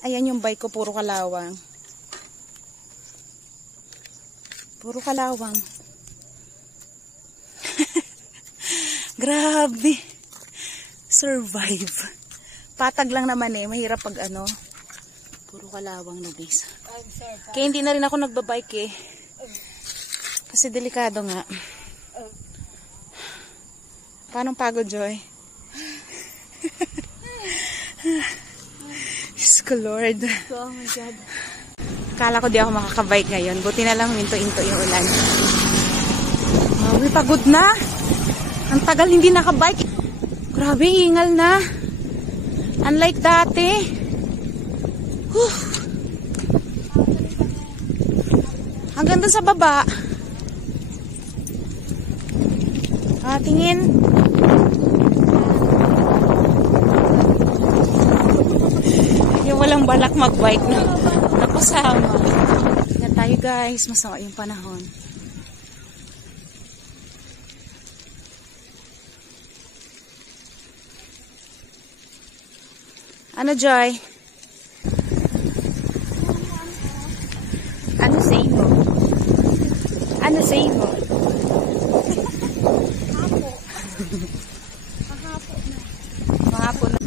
Ayan yung bike ko, puro kalawang. Puro kalawang. Grabe. Survive. Patag lang naman eh. Mahirap pag ano. Puro kalawang na guys. Kaya hindi na rin ako nagbabike eh. Kasi delikado nga. Paano pagod, Joy? Diyos ko, Lord. Oh my God. Akala ko di ako makakabike ngayon. Buti na lang minto-into yung ulan. Grabe, pagod na. Ang tagal hindi nakabike. Grabe, hingal na. Unlike dati. Whew. Hanggang doon sa baba. Tingin. Yung walang balak magbike na napasama. Ingat tayo guys. Masama yung panahon. Ano, Joy? Ano say mo? Ano say mo? Mahapo na. Mahapo na.